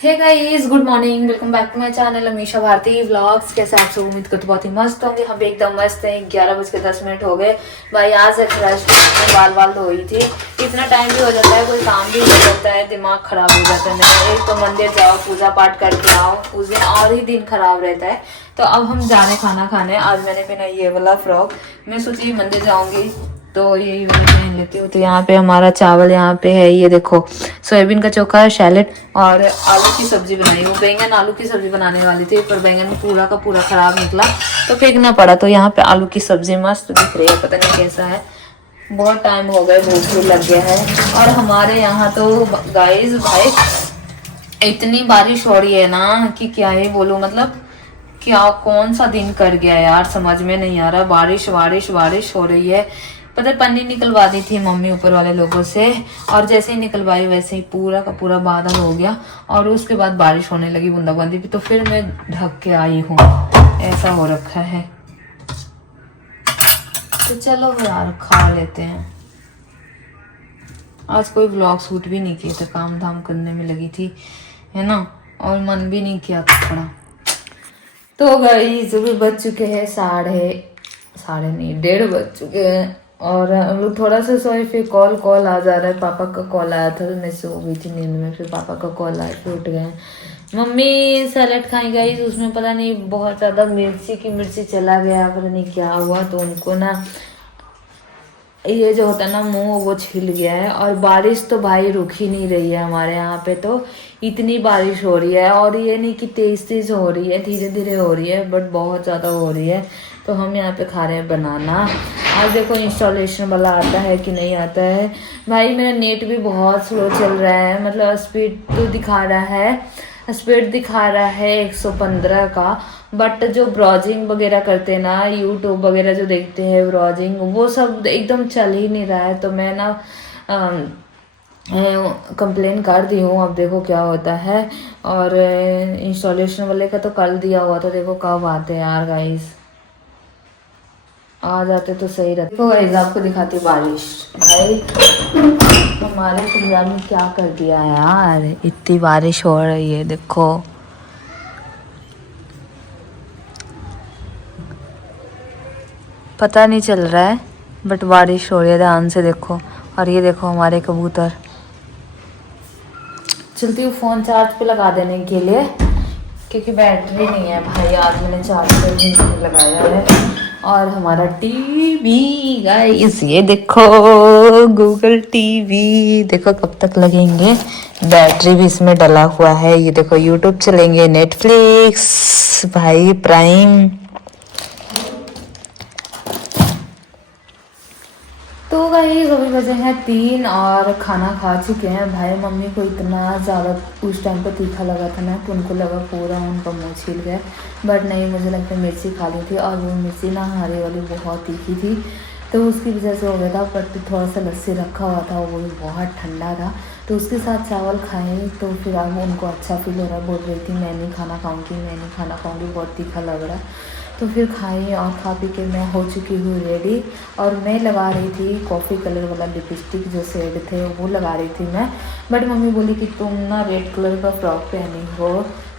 Hey guys, good morning. Welcome back to my channel Amisha Bharti vlogs. कैसे आप सब? उम्मीद करते बहुत ही मस्त होंगे। हम भी एकदम मस्त हैं। 11:10 हो गए भाई। आज फ्रेश बाल धोई थी। इतना टाइम भी हो जाता है, कोई काम भी हो जाता है, दिमाग खराब हो जाता है मेरा। एक तो मंदिर जाओ, पूजा पाठ करके आओ, उस दिन और ही दिन खराब रहता है। तो अब हम जाने खाना खाने। आज मैंने पहना ये वाला फ्रॉक। मैं सोची मंदिर जाऊंगी तो यही पहन लेती हूँ। तो यहाँ पे हमारा चावल यहाँ पे है, ये देखो सोयाबीन का चोखा, सैलेड और आलू की सब्जी बनाई। वो बैंगन आलू की सब्जी बनाने वाली थी, पर बैंगन पूरा का पूरा खराब निकला तो फेंकना पड़ा। तो यहाँ पे आलू की सब्जी मस्त दिख रही है, पता नहीं कैसा है। बहुत टाइम हो गए, भूख भी लग गया है। और हमारे यहाँ तो गाइस भाई इतनी बारिश हो रही है ना कि क्या ही बोलूं। मतलब क्या कौन सा दिन कर गया यार, समझ में नहीं आ रहा। बारिश बारिश बारिश हो रही है। पता पन्नी निकलवा दी थी मम्मी ऊपर वाले लोगों से, और जैसे ही निकलवाई वैसे ही पूरा का पूरा बादल हो गया और उसके बाद बारिश होने लगी, बूंदाबांदी भी। तो फिर मैं ढक के आई हूँ, ऐसा हो रखा है। तो चलो यार खा लेते हैं। आज कोई व्लॉग शूट भी नहीं किए थे, काम धाम करने में लगी थी, है ना, और मन भी नहीं किया था थोड़ा। तो गाइस अभी बज चुके हैं साढ़े नहीं 1:30 बज चुके हैं। और हम लोग थोड़ा सा सोए, फिर कॉल आ जा रहा है। पापा का कॉल आया था तो मैं सो गई थी नींद में। फिर पापा का कॉल आया, फिर उठ गए। मम्मी सैलेड खाई गाइस, उसमें पता नहीं बहुत ज़्यादा मिर्ची चला गया, पता नहीं क्या हुआ। तो उनको ना ये जो होता है ना मुंह, वो छिल गया है। और बारिश तो भाई रुक ही नहीं रही है हमारे यहाँ पे। तो इतनी बारिश हो रही है, और ये नहीं कि तेज हो रही है, धीरे धीरे हो रही है, बट बहुत ज़्यादा हो रही है। तो हम यहाँ पे खा रहे हैं बनाना। आज देखो इंस्टॉलेशन वाला आता है कि नहीं आता है। भाई मेरा नेट भी बहुत स्लो चल रहा है। मतलब स्पीड तो दिखा रहा है, स्पीड दिखा रहा है 115 का, बट जो ब्राउजिंग वगैरह करते हैं ना, यूट्यूब वगैरह जो देखते हैं ब्राउजिंग, वो सब एकदम चल ही नहीं रहा है। तो मैं ना कंप्लेन कर दी हूँ, अब देखो क्या होता है। और इंस्टॉलेशन वाले का तो कल दिया हुआ था, देखो कब आते हैं यार गाइस। आ जाते तो सही रहता। देखो गाइस आपको दिखाती बारिश। भाई हमारे पंजाब में क्या कर दिया यार, इतनी बारिश हो रही है देखो। पता नहीं चल रहा है बट बारिश हो रही है, ध्यान से देखो। और ये देखो हमारे कबूतर। चलती हूँ फोन चार्ज पे लगा देने के लिए, क्योंकि बैटरी नहीं है भाई। आज मैंने चार्ज पे भी नहीं लगाया है। और हमारा टीवी गाइस, ये देखो गूगल टीवी, देखो कब तक लगेंगे। बैटरी भी इसमें डला हुआ है। ये देखो यूट्यूब चलेंगे, नेटफ्लिक्स भाई, प्राइम। तो गाइस अभी बजे हैं 3 और खाना खा चुके हैं। भाई मम्मी को इतना ज़्यादा उस टाइम पे तीखा लगा था ना कि उनको लगा पूरा उनका मुँह छिल गया, बट नहीं, मुझे लगता है मिर्ची खा ली थी। और वो मिर्ची ना हरी वाली बहुत तीखी थी, तो उसकी वजह से हो गया था। बट थोड़ा सा लस्सी रखा हुआ था, वो भी बहुत ठंडा था, तो उसके साथ चावल खाए। तो फिर अब उनको अच्छा फील हो रहा है, बोल रही थी मैं नहीं खाना खाऊँगी, बहुत तीखा लग रहा है। तो फिर खाई और खा पी के मैं हो चुकी हूँ रेडी। और मैं लगा रही थी कॉफ़ी कलर वाला लिपस्टिक, जो शेड थे वो लगा रही थी मैं। बट मम्मी बोली कि तुम ना रेड कलर का फ्रॉक पहनी हो,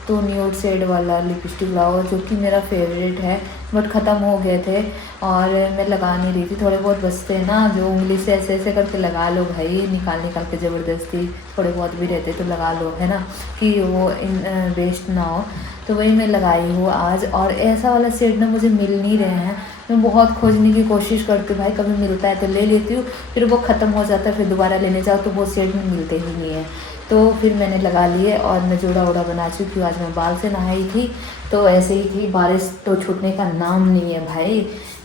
तो न्यूड शेड वाला लिपस्टिक लाओ, जो कि मेरा फेवरेट है, बट ख़त्म हो गए थे और मैं लगा नहीं रही थी। थोड़े बहुत बचते हैं ना, जो उंगली से ऐसे ऐसे करके लगा लो भाई, निकाल के ज़बरदस्ती, थोड़े बहुत भी रहते तो लगा लो, है ना, कि वो वेस्ट ना हो। तो वही मैं लगाई हूँ आज। और ऐसा वाला शेड ना मुझे मिल नहीं रहे हैं। मैं बहुत खोजने की कोशिश करती हूँ भाई, कभी मिलता है तो ले लेती हूँ, फिर वो ख़त्म हो जाता है, फिर दोबारा लेने जाओ तो वो शेड में मिलते ही नहीं है। तो फिर मैंने लगा लिए और मैं जोड़ा वोड़ा बना चुकी हूँ। आज मैं बाल से नहाई थी तो ऐसे ही थी। बारिश तो छूटने का नाम नहीं है भाई,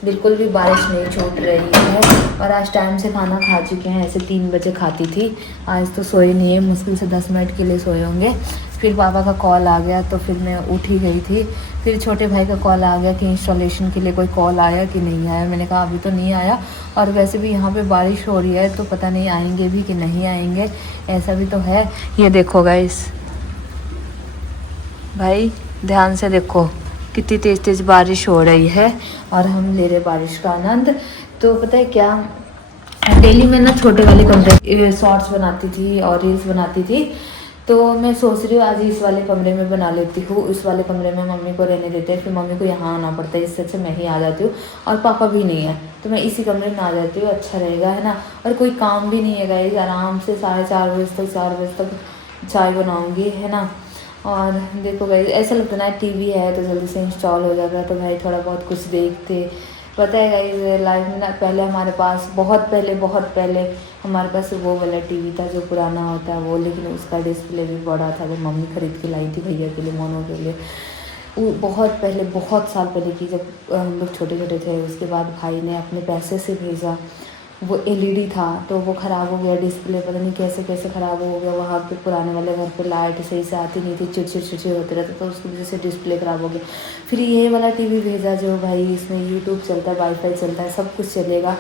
बिल्कुल भी बारिश नहीं छूट रही है। और आज टाइम से खाना खा चुके हैं, ऐसे 3 बजे खाती थी। आज तो सोए नहीं है, मुश्किल से 10 मिनट के लिए सोए होंगे। फिर पापा का कॉल आ गया तो फिर मैं उठ ही गई थी। फिर छोटे भाई का कॉल आ गया कि इंस्टॉलेशन के लिए कोई कॉल आया कि नहीं आया। मैंने कहा अभी तो नहीं आया, और वैसे भी यहाँ पे बारिश हो रही है तो पता नहीं आएंगे भी कि नहीं आएंगे, ऐसा भी तो है। ये देखो गाइस, भाई ध्यान से देखो कितनी तेज़ तेज़ बारिश हो रही है और हम ले रहे बारिश का आनंद। तो पता है क्या, डेली मैं ना छोटे वाले कंटेंट शॉर्ट्स बनाती थी और रील्स बनाती थी, तो मैं सोच रही हूँ आज इस वाले कमरे में बना लेती हूँ, इस वाले कमरे में मम्मी को रहने देते हैं, फिर मम्मी को यहाँ आना पड़ता है, इससे अच्छा मैं ही आ जाती हूँ। और पापा भी नहीं है तो मैं इसी कमरे में आ जाती हूँ, अच्छा रहेगा, है ना। और कोई काम भी नहीं है गाइस, आराम से 4:30 बजे तक 4 बजे तक चाय बनाऊँगी, है ना। और देखो गाइस ऐसा लगता है ना टीवी है तो जल्दी से इंस्टॉल हो जाता है, तो भाई थोड़ा बहुत कुछ देखते। पता है गाइस लाइफ में ना पहले हमारे पास बहुत पहले हमारे पास वो वाला टीवी था जो पुराना होता है वो, लेकिन उसका डिस्प्ले भी बड़ा था, वो मम्मी खरीद के लाई थी भैया के लिए, मोनू के लिए। वो बहुत पहले, बहुत साल पहले की, जब हम लोग छोटे छोटे थे। उसके बाद भाई ने अपने पैसे से भेजा, वो एलईडी था तो वो ख़राब हो गया डिस्प्ले, पता नहीं कैसे कैसे ख़राब हो गया। वहाँ पे पुराने वाले घर पे लाइट सही से आती नहीं थी, चिड़चिड़ होते रहते, तो उसकी वजह से डिस्प्ले ख़राब हो गया। फिर ये वाला टीवी भेजा जो भाई इसमें यूट्यूब चलता है, वाईफाई चलता है, सब कुछ चलेगा।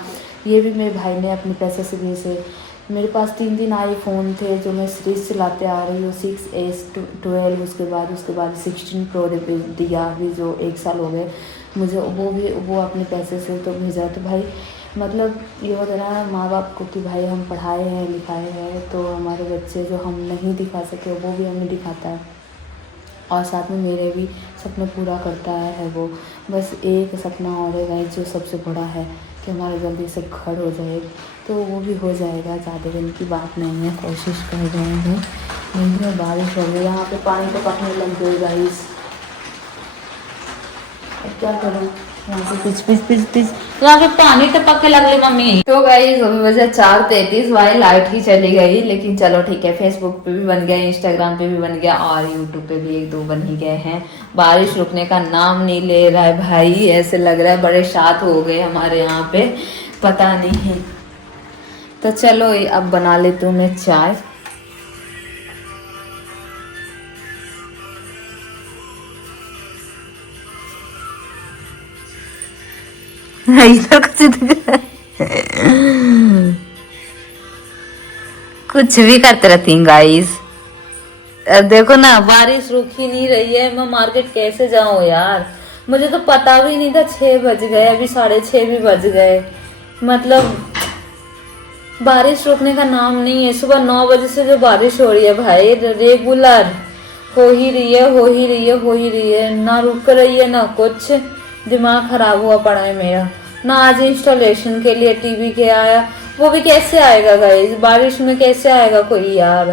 ये भी मेरे भाई ने अपने पैसे से भेजे। मेरे पास 3 आईफोन थे जो मैं सीरीज चलाते आ रही हूँ, 6S 12, उसके बाद 16 प्रो दिया अभी जो 1 साल हो गए मुझे, वो अपने पैसे से तो भेजा। तो भाई मतलब ये होता है ना माँ बाप को कि भाई हम पढ़ाए हैं लिखाए हैं तो हमारे बच्चे जो हम नहीं दिखा सके वो भी हमें दिखाता है, और साथ में मेरे भी सपने पूरा करता है वो। बस एक सपना और है गाइस जो सबसे बड़ा है कि हमारा जल्दी से घर हो जाए, तो वो भी हो जाएगा, ज़्यादा दिन की बात नहीं है, कोशिश कर रहे हैं। नींद में बारिश हो गई, यहाँ पे पानी तो पकने लग गई गाइस, क्या करूँ, यहाँ पे पिच यहाँ पे पानी टपक के लग गई मम्मी। तो गाइस अभी बजे 4:33, भाई लाइट ही चली गई, लेकिन चलो ठीक है, फेसबुक पे भी बन गया, इंस्टाग्राम पे भी बन गया और यूट्यूब पे भी 1-2 बन ही गए हैं। बारिश रुकने का नाम नहीं ले रहा है भाई, ऐसे लग रहा है बड़े शांत हो गए हमारे यहाँ पे, पता नहीं। तो चलो अब बना लेती हूँ मैं चाय। इधर कुछ भी करते रहती हैं गाइस। देखो ना बारिश रुक ही नहीं रही है, मैं मार्केट कैसे जाऊं यार, मुझे तो पता भी नहीं था 6 बज गए, अभी 6:30 भी बज गए। मतलब बारिश रुकने का नाम नहीं है, सुबह 9 बजे से जो बारिश हो रही है भाई रेगुलर हो ही रही है, ना रुक रही है ना कुछ। दिमाग खराब हुआ पड़ा है मेरा ना। आज इंस्टॉलेशन के लिए टीवी के आया, वो भी कैसे आएगा गाइस, बारिश में कैसे आएगा कोई यार।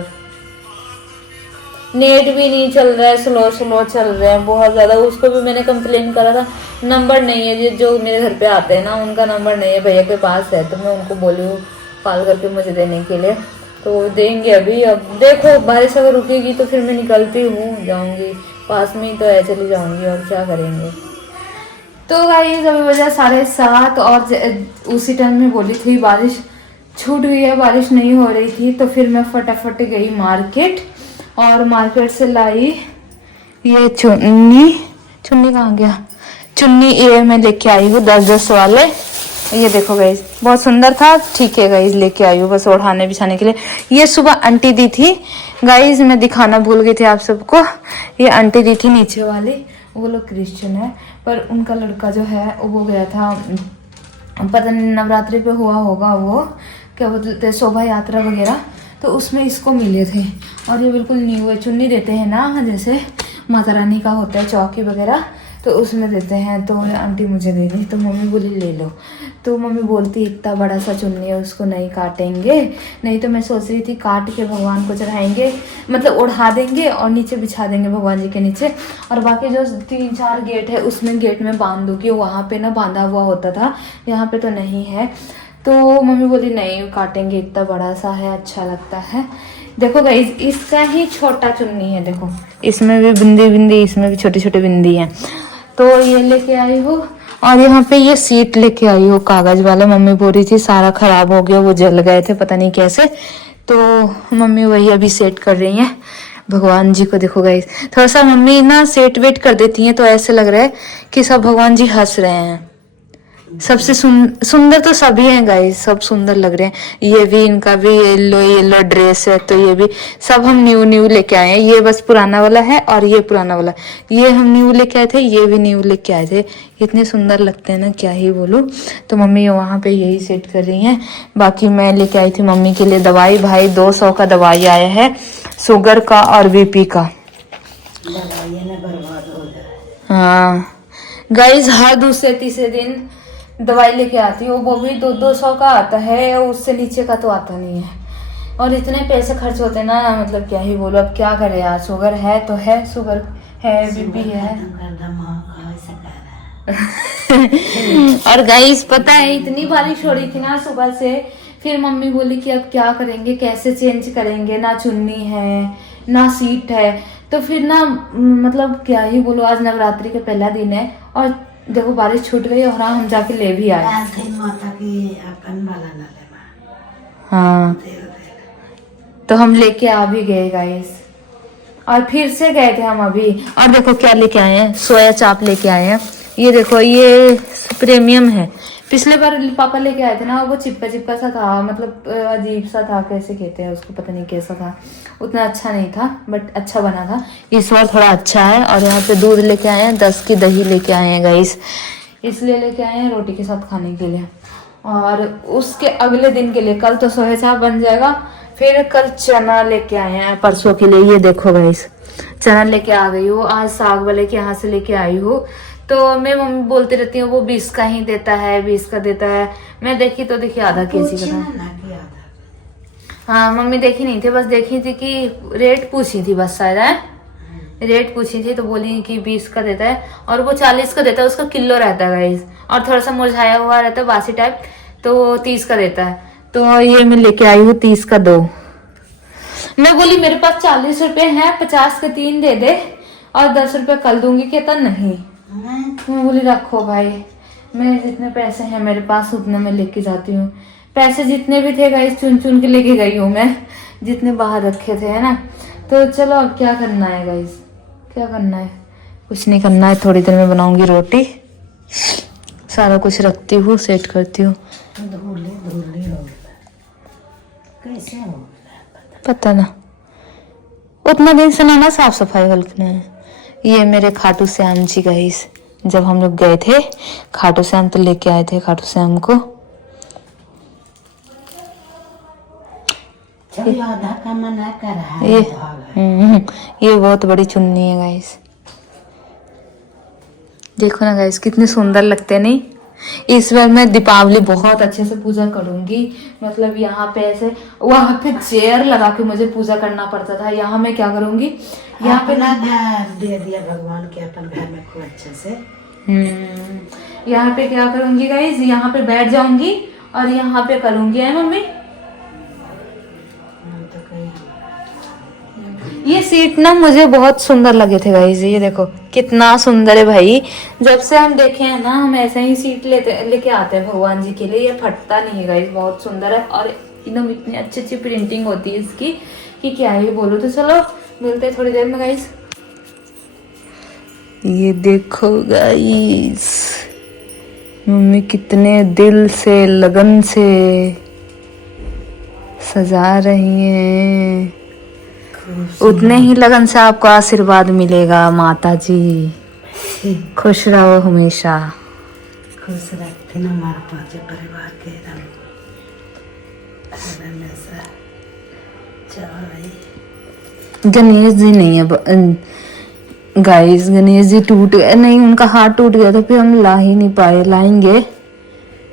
नेट भी नहीं चल रहा है, स्लो चल रहे हैं बहुत ज्यादा। उसको भी मैंने कंप्लेन करा था, नंबर नहीं है, जो मेरे घर पे आते हैं ना उनका नंबर नहीं है, भैया के पास है, तो मैं उनको बोली हूँ कॉल करके मुझे देने के लिए, तो देंगे अभी। अब देखो बारिश अगर रुकेगी तो फिर मैं निकलती हूँ, जाऊंगी, पास में ही तो है, चली जाऊंगी, और क्या करेंगे। तो गाइस अभी बजा 7:30 और उसी टाइम में बोली थी बारिश छूट गई है, बारिश नहीं हो रही थी, तो फिर मैं फटाफट गई मार्केट, और मार्केट से लाई ये चुन्नी कहाँ गया, चुन्नी ये मैं लेके आई हूँ 10-10 वाले। ये देखो गाइस बहुत सुंदर था, ठीक है गाइस लेके आई हूँ बस ओढ़ाने बिछाने के लिए। ये सुबह आंटी दी थी गाइस, मैं दिखाना भूल गई थी आप सबको, ये आंटी दी थी नीचे वाली, वो लोग क्रिश्चियन है, पर उनका लड़का जो है वो गया था, पता नहीं नवरात्रि पे हुआ होगा, वो क्या बोलते शोभा यात्रा वगैरह, तो उसमें इसको मिले थे। और ये बिल्कुल न्यू है, चुन्नी देते हैं ना जैसे माता रानी का होता है चौकी वगैरह, तो उसमें देते हैं, तो आंटी मुझे दे दी, तो मम्मी बोली ले लो। तो मम्मी बोलती इतना बड़ा सा चुन्नी है उसको नहीं काटेंगे, नहीं तो मैं सोच रही थी काट के भगवान को चढ़ाएंगे, मतलब उड़ा देंगे और नीचे बिछा देंगे भगवान जी के नीचे, और बाकी जो 3-4 गेट है उसमें गेट में बांध दूँगी, वहाँ पे ना बांधा हुआ होता था, यहाँ पे तो नहीं है। तो मम्मी बोली नहीं काटेंगे, इतना बड़ा सा है अच्छा लगता है। देखो गाइस इसका ही छोटा चुन्नी है, देखो इसमें भी बिंदी, इसमें भी छोटे बिंदी है, तो ये लेके आई हूँ। और यहाँ पे ये सीट लेके आई हूँ कागज वाला, मम्मी बोल रही थी सारा खराब हो गया, वो जल गए थे पता नहीं कैसे, तो मम्मी वही अभी सेट कर रही हैं भगवान जी को। देखो गाइस थोड़ा सा मम्मी ना सेट वेट कर देती हैं तो ऐसे लग रहा है कि सब भगवान जी हंस रहे हैं। सबसे सुंदर तो सभी हैं गाइस, सब सुंदर लग रहे हैं। ये भी इनका भी येलो ड्रेस है, तो ये भी सब हम न्यू लेके आए हैं। ये बस पुराना वाला है और ये पुराना वाला, ये हम न्यू लेके आए थे, ये भी न्यू लेके आए थे। इतने सुंदर लगते हैं ना क्या ही बोलूं। तो मम्मी वहाँ पे यही सेट कर रही हैं। बाकी मैं लेके आई थी मम्मी के लिए दवाई, भाई 200 का दवाई आया है, शुगर का और बीपी का। दवाइयाँ ना बर्बाद हो जाए। हाँ गाइस, हर दूसरे तीसरे दिन दवाई लेके आती हूँ, वो भी 200 का आता है, उससे नीचे का तो आता नहीं है। और इतने पैसे खर्च होते हैं ना, मतलब क्या ही बोलो, अब क्या करे यार। शुगर है तो है, शुगर है, बीपी है। और गाइस पता है, इतनी बारिश हो रही थी ना सुबह से, फिर मम्मी बोली कि अब क्या करेंगे, कैसे चेंज करेंगे, ना चुन्नी है ना सीट है। तो फिर ना मतलब क्या ही बोलो, आज नवरात्रि का पहला दिन है और देखो बारिश छूट गई और हम जाके ले भी आए। हाँ तो हम लेके आ भी गए गाइस, और फिर से गए थे हम अभी। और देखो क्या लेके आए हैं, सोया चाप लेके आए हैं। ये देखो, ये प्रीमियम है। पिछले बार पापा लेके आए थे ना, वो चिपका चिपका सा था, मतलब अजीब सा था, कैसे कहते हैं उसको, पता नहीं कैसा था, उतना अच्छा नहीं था, बट अच्छा बना था। इस बार थोड़ा अच्छा है। और यहाँ पे दूध लेके आए हैं, 10 की दही लेके आए हैं गाइस, इसलिए लेके आए हैं रोटी के साथ खाने के लिए। और उसके अगले दिन के लिए कल तो सोया चाप बन जाएगा, फिर कल चना लेके आए हैं परसों के लिए। ये देखो गाइस, चना लेके आ गई हूँ, आज साग वाले के यहाँ से लेके आई हूँ। तो मैं मम्मी बोलती रहती हूँ वो 20 का ही देता है, 20 का देता है। मैं देखी तो देखी आधा केजी का था। हाँ मम्मी देखी नहीं थी, बस देखी थी कि रेट पूछी थी बस, शायद है रेट पूछी थी तो बोली कि 20 का देता है, और वो 40 का देता है, उसका किलो रहता है गाइस, और थोड़ा सा मुरझाया हुआ रहता है बासी टाइप, तो वो 30 का देता है। तो ये मैं लेके आई हूँ 30 का 2। मैं बोली मेरे पास 40 रुपए है, 50 के 3 दे दे और 10 रुपए कल दूंगी। कहता नहीं। मैं बोली रखो भाई, मैं जितने पैसे हैं मेरे पास उतने मैं लेके जाती हूँ। पैसे जितने भी थे गाइस चुन चुन के लेके गई हूँ मैं, जितने बाहर रखे थे, है ना। तो चलो अब क्या करना है गाइस, क्या करना है, कुछ नहीं करना है। थोड़ी देर में बनाऊंगी रोटी, सारा कुछ रखती हूँ, सेट करती हूँ। कैसे हो पता ना, उतना दिन से ना साफ सफाई हल्कने है। ये मेरे खाटू श्याम जी गाइस, जब हम लोग गए थे खाटू श्याम तो लेके आए थे खाटू श्याम को। आधा का मना कर रहा है। ये बहुत बड़ी चुन्नी है गाइस, देखो ना गाइस कितने सुंदर लगते हैं। नहीं, इस बार मैं दीपावली बहुत अच्छे से पूजा करूंगी। मतलब यहाँ पे ऐसे, वहाँ पे चेयर लगा के मुझे पूजा करना पड़ता था, यहाँ मैं क्या करूंगी, यहाँ पे ना दे दिया भगवान के अपन घर में खूब अच्छे से। यहाँ पे क्या करूंगी गाइस, यहाँ पे बैठ जाऊंगी और यहाँ पे करूंगी, है मम्मी। ये सीट ना मुझे बहुत सुंदर लगे थे गाइस, ये देखो कितना सुंदर है भाई। जब से हम देखे हैं ना, हम ऐसे ही सीट लेके आते हैं भगवान जी के लिए। ये फटता नहीं है गाइस, बहुत सुंदर है, और एकदम इतनी अच्छी अच्छी प्रिंटिंग होती है इसकी कि क्या ही बोलो। तो चलो मिलते हैं थोड़ी देर में गाइस। ये देखो गाइस, मम्मी कितने दिल से लगन से सजा रही हैं। उतने ही लगन से आपको आशीर्वाद मिलेगा माता जी। खुश रहो हमेशा, खुश रखते ना हमारे पांच परिवार के हमेशा। गणेश जी नहीं है गाइस, गणेश जी टूट गए, नहीं उनका हाथ टूट गया तो फिर हम ला ही नहीं पाए। लाएंगे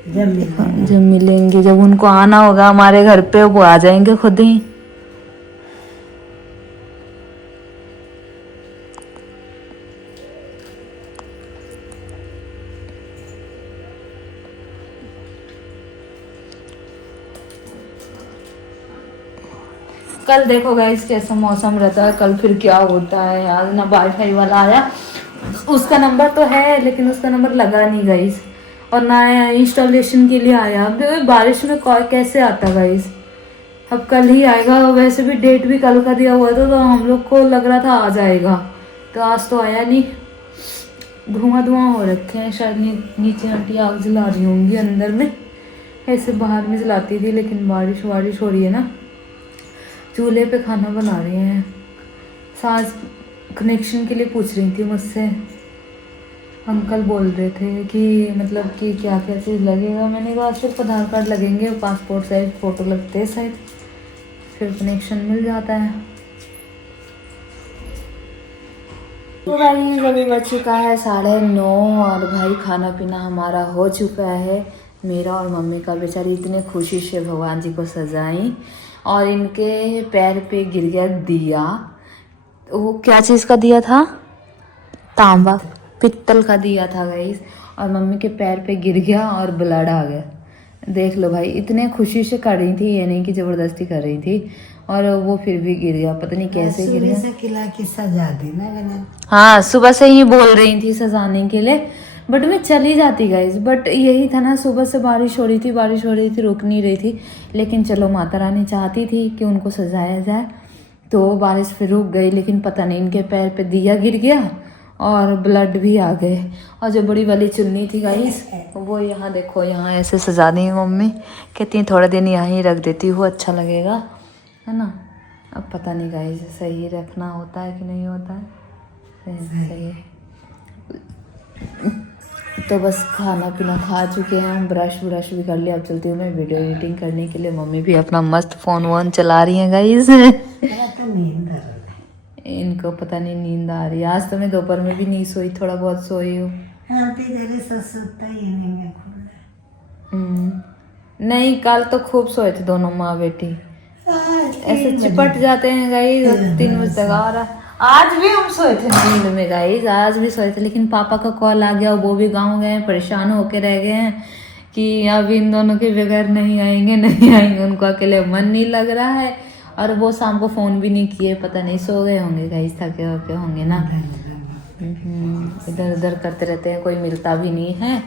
जब मिलेंगे, जब उनको आना होगा हमारे घर पे, वो आ जाएंगे खुद ही। कल देखो गाइस कैसा मौसम रहता है, कल फिर क्या होता है यार। ना वाईफाई वाला आया, उसका नंबर तो है लेकिन उसका नंबर लगा नहीं गाइस, और ना इंस्टॉलेशन के लिए आया। अब बारिश में कैसे आता गाइस, अब कल ही आएगा। वैसे भी डेट भी कल का दिया हुआ था, तो हम लोग को लग रहा था आ जाएगा, तो आज तो आया नहीं। धुआं धुआं हो रखे हैं, शायद नीचे आंटी आग जला रही होंगी, अंदर में ऐसे बाहर में जलाती थी, लेकिन बारिश हो रही है ना, चूल्हे पे खाना बना रही हैं। सास कनेक्शन के लिए पूछ रही थी मुझसे, अंकल बोल रहे थे कि मतलब कि क्या क्या चीज़ लगेगा। मैंने कहा सिर्फ आधार कार्ड लगेंगे, पासपोर्ट साइज फ़ोटो लगते हैं शायद, फिर कनेक्शन मिल जाता है। तो भाई अभी बज चुका है 9:30 और भाई खाना पीना हमारा हो चुका है। मेरा और मम्मी का बेचारी इतने खुशी से भगवान जी को सजाई और इनके पैर पे गिर गया दिया। वो क्या चीज़ का दिया था? तांबा पित्तल का दिया था गाइस। और मम्मी के पैर पे गिर गया और ब्लड आ गया। देख लो भाई, इतने खुशी से कर रही थी, ये नहीं कि ज़बरदस्ती कर रही थी, और वो फिर भी गिर गया। पता नहीं कैसे गिर गया। से खिला के सजा देना मैंने। हाँ, सुबह से ही बोल रही थी सजाने के लिए, बट मैं चली जाती गाइस। बट यही था ना, सुबह से बारिश हो रही थी, रुक नहीं रही थी। लेकिन चलो, माता रानी चाहती थी कि उनको सजाया जाए, तो बारिश फिर रुक गई। लेकिन पता नहीं, इनके पैर पे दिया गिर गया और ब्लड भी आ गए। और जो बड़ी वाली चुन्नी थी गाइस, वो यहाँ देखो, यहाँ ऐसे सजा दी मम्मी। कहती हैं थोड़ा दिन यहाँ ही रख देती हूँ, अच्छा लगेगा, है ना। अब पता नहीं गाइस, सही रखना होता है कि नहीं होता है। सही है। तो बस खाना पीना खा चुके हैं हम, ब्रश भी कर लिया। अब चलती हूँ मैं वीडियो एडिटिंग करने के लिए। मम्मी भी अपना मस्त फोन वोन चला रही हैं गाइस। इनको पता नहीं नींद आ रही है। आज तो मैं दोपहर में भी नहीं सोई, थोड़ा बहुत सोई हूँ। नहीं, कल तो खूब सोए थे दोनों माँ बेटी, ऐसे चिपट जाते हैं गाइस 3 बजे तक। और आज भी हम सोए थे नींद में गाइस, आज भी सोए थे। लेकिन पापा का कॉल आ गया, वो भी गाँव गए, परेशान होके रह गए हैं कि अब इन दोनों के बगैर नहीं आएंगे। उनको अकेले मन नहीं लग रहा है। और वो शाम को फ़ोन भी नहीं किए, पता नहीं सो गए होंगे गाइस, थके होके होंगे ना। इधर उधर करते रहते हैं, कोई मिलता भी नहीं है,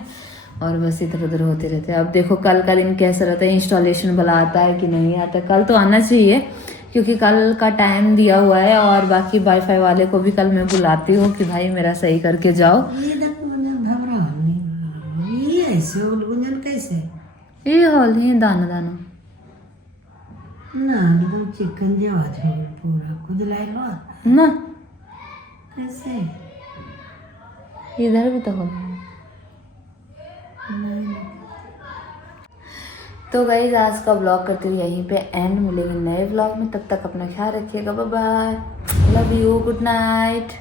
और बस इधर उधर होते रहते हैं। अब देखो कल का दिन कैसा रहता है, इंस्टॉलेशन वाला आता है कि नहीं आता। कल तो आना चाहिए, क्योंकि कल का टाइम दिया हुआ है। और बाकी वाईफाई वाले को भी कल मैं बुलाती हूँ कि भाई मेरा सही करके जाओ। ये हॉल ही दाना दाना ना एकदम चिकन जेवा पूरा खुद लाई लो ना, कैसे इधर भी तो हो। तो गाइज आज का ब्लॉग करती हूँ यहीं पे एंड। मिलेंगे नए ब्लॉग में, तब तक अपना ख्याल रखिएगा। Bye bye, love you, good night.